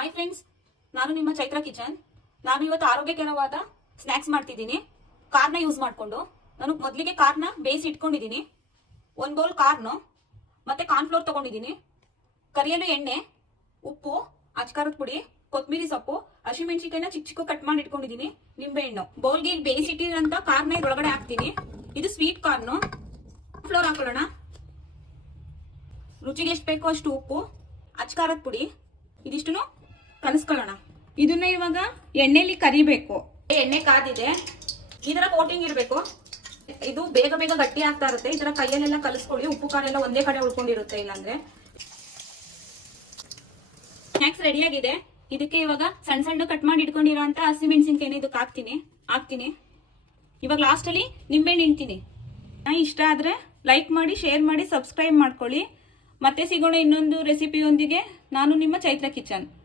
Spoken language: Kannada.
ಹಾಯ್ ಫ್ರೆಂಡ್ಸ್ ನಾನು ನಿಮ್ಮ ಚೈತ್ರ ಕಿಚನ್. ನಾನು ಇವತ್ತು ಆರೋಗ್ಯಕರವಾದ ಸ್ನ್ಯಾಕ್ಸ್ ಮಾಡ್ತಿದ್ದೀನಿ. ಕಾರ್ನ ಯೂಸ್ ಮಾಡಿಕೊಂಡು. ನಾನು ಮೊದಲಿಗೆ ಕಾರ್ನ ಬೇಯಿಸಿ ಇಟ್ಕೊಂಡಿದ್ದೀನಿ. ಒಂದು ಬೌಲ್ ಕಾರ್ನು, ಮತ್ತೆ ಕಾರ್ನ್ಫ್ಲೋರ್ ತಗೊಂಡಿದ್ದೀನಿ. ಕರಿಯಲು ಎಣ್ಣೆ, ಉಪ್ಪು ಅಚ್ಕಾರದ ಪುಡಿ ಕೊತ್ತಂಬರಿ ಸೊಪ್ಪು ಹಸಿಮೆಣಸಿಕಾಯಿನ ಚಿಕ್ಕ ಚಿಕ್ಕ ಕಟ್ ಮಾಡಿ ಇಟ್ಕೊಂಡಿದ್ದೀನಿ. ನಿಂಬೆ ಹಣ್ಣು. ಬೌಲ್ಗೆ ಬೇಯಿಸಿಟ್ಟಿರೋಂಥ ಕಾರ್ನ ಇದರೊಳಗಡೆ ಹಾಕ್ತೀನಿ. ಇದು ಸ್ವೀಟ್ ಕಾರ್ನು ಫ್ಲೋರ್ ಹಾಕೊಳ್ಳೋಣ. ರುಚಿಗೆ ಎಷ್ಟು ಬೇಕೋ ಅಷ್ಟು ಉಪ್ಪು ಅಚ್ಕಾರದ ಪುಡಿ. ಇದಿಷ್ಟನ್ನು ಕಲಿಸ್ಕೊಳ್ಳೋಣ. ಇದನ್ನ ಇವಾಗ ಎಣ್ಣೆಲಿ ಕರಿಬೇಕು. ಎಣ್ಣೆ ಕಾದಿದೆ. ಈ ತರ ಕೋಟಿಂಗ್ ಇರಬೇಕು. ಇದು ಬೇಗ ಬೇಗ ಗಟ್ಟಿ ಆಗ್ತಾ ಇರುತ್ತೆ. ಈ ತರ ಕೈಯಲ್ಲೆಲ್ಲ ಕಲಿಸ್ಕೊಳ್ಳಿ. ಉಪ್ಪು, ಖಾರ ಒಂದೇ ಕಡೆ ಉಳ್ಕೊಂಡಿರುತ್ತೆ ಇಲ್ಲಾಂದ್ರೆ. ಸ್ನ್ಯಾಕ್ಸ್ ರೆಡಿ ಆಗಿದೆ. ಇದಕ್ಕೆ ಇವಾಗ ಸಣ್ಣ ಸಣ್ಣ ಕಟ್ ಮಾಡಿ ಇಟ್ಕೊಂಡಿರೋ ಅಂತ ಹಸಿ ಇದಕ್ಕೆ ಹಾಕ್ತೀನಿ. ಹಾಕ್ತೀನಿ. ಇವಾಗ ಲಾಸ್ಟಲ್ಲಿ ನಿಂಬೆಹಣ್ಣು ನಾ ಇಷ್ಟ ಆದ್ರೆ ಲೈಕ್ ಮಾಡಿ ಶೇರ್ ಮಾಡಿ ಸಬ್ಸ್ಕ್ರೈಬ್ ಮಾಡ್ಕೊಳ್ಳಿ. ಮತ್ತೆ ಸಿಗೋಣ ಇನ್ನೊಂದು ರೆಸಿಪಿಯೊಂದಿಗೆ ನಾನು ನಿಮ್ಮ ಚೈತ್ರ ಕಿಚನ್.